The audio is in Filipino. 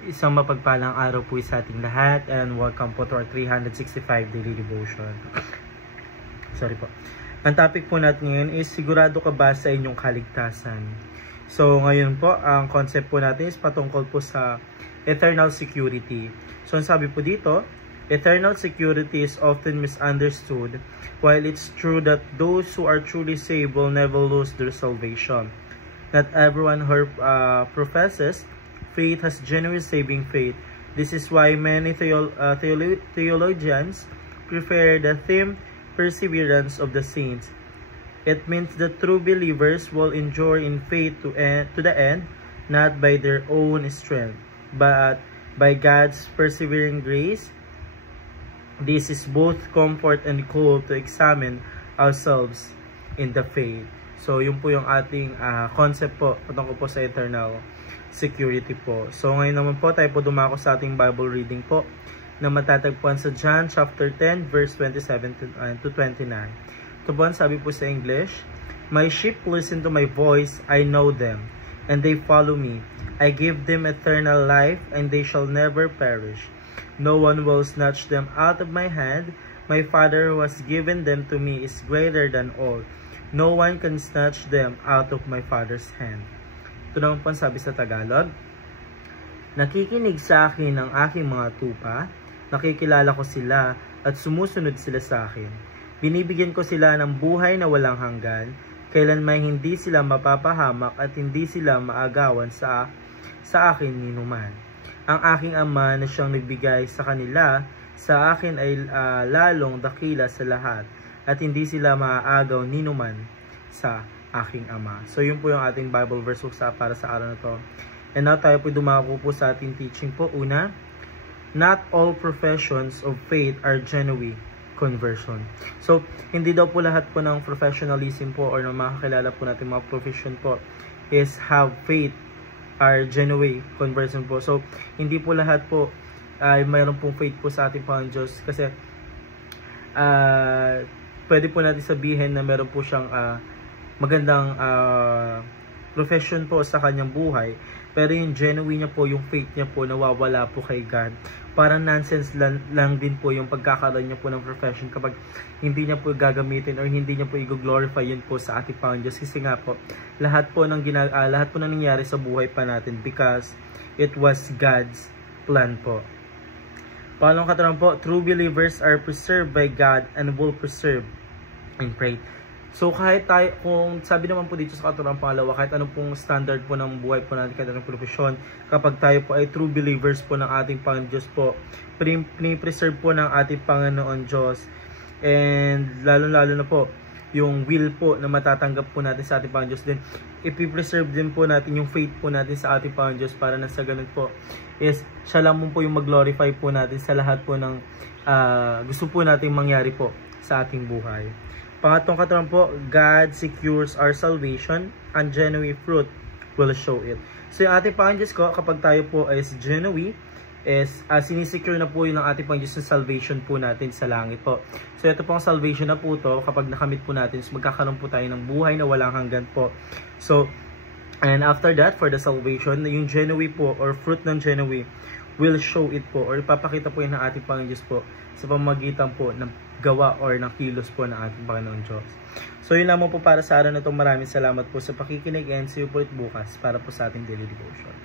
Isang mapagpalang araw po sa ating lahat and welcome po to our 365 daily devotion. Sorry po. Ang topic po natin ngayon is sigurado ka ba sa inyong kaligtasan? So ngayon po, ang concept po natin is patungkol po sa eternal security. So ang sabi po dito, eternal security is often misunderstood. While it's true that those who are truly saved will never lose their salvation. Not everyone who professes faith has genuine saving faith. This is why many theologians prefer the theme perseverance of the saints. It means that true believers will endure in faith to the end, not by their own strength, but by God's persevering grace. This is both comfort and call to examine ourselves in the faith. So, yun po yung ating concept po patungkol po sa eternal security po. So, ngayon naman po tayo po dumako sa ating Bible reading po na matatagpuan sa John chapter 10 verse 27 to 29. Ito po ang sabi po sa English, "My sheep listen to my voice, I know them, and they follow me. I give them eternal life, and they shall never perish. No one will snatch them out of my hand. My Father who has given them to me is greater than all. No one can snatch them out of my Father's hand." Ito naman po sabi sa Tagalog, "Nakikinig sa akin ang aking mga tupa, nakikilala ko sila at sumusunod sila sa akin. Binibigyan ko sila ng buhay na walang hanggan, kailanman hindi sila mapapahamak at hindi sila maagawan sa akin ninuman. Ang aking Ama na siyang nagbigay sa kanila, sa akin ay lalong dakila sa lahat at hindi sila maaagaw ninuman sa aking Ama." So yun po yung ating Bible verse para sa araw na to. And now tayo po dumako po sa ating teaching po. Una, not all professions of faith are genuine conversion. So hindi daw po lahat po ng professionalism po or ng mga kakilala po natin mga profession po is have faith are genuine conversion po. So hindi po lahat po ay mayroon pong faith po sa ating Panginoon Diyos kasi pwede po natin sabihin na meron po siyang magandang profession po sa kanyang buhay, pero yung genuine niya po, yung faith niya po nawawala po kay God. Parang nonsense lang din po yung pagkakaroon niya po ng profession kapag hindi niya po gagamitin or hindi niya po i-glorify yun po sa ating Panginoon Diyos. Kasi nga po, lahat po ng nangyayari sa buhay pa natin because it was God's plan po. Pangalawang katanungan po, true believers are preserved by God and will preserve and pray. So kahit tayo, kung sabi naman po dito sa katanungan pangalawa, kahit anong pong standard po ng buhay po natin, kahit anong profesyon, kapag tayo po ay true believers po ng ating Panginoon Diyos po, preserve po ng ating Panginoon Diyos, and lalo na po, yung will po na matatanggap po natin sa ating Panginoon Diyos, then ipipreserve din po natin yung faith po natin sa ating Panginoon Diyos para na sa ganun po, is siya lang po yung mag-glorify po natin sa lahat po ng gusto po nating mangyari po sa ating buhay. Pangatong katanungan po, God secures our salvation and genuine fruit will show it. So yung ating Panginoon Diyos ko, kapag tayo po is genuine, is sinisecure na po yun ng ating Panginoon Diyos sa salvation po natin sa langit po. So ito pong salvation na po to, kapag nakamit po natin, so magkakaroon po tayo ng buhay na walang hanggan po. So, and after that, for the salvation, yung genuine po, or fruit ng genuine, will show it po, or ipapakita po yun ng ating Panginoon Diyos po sa pamamagitan po ng gawa or ng kilos po ng ating Panginoon Diyos. So yun lamang po para sa araw na ito. Maraming salamat po sa pakikinig and see you po ulit bukas para po sa ating daily devotion.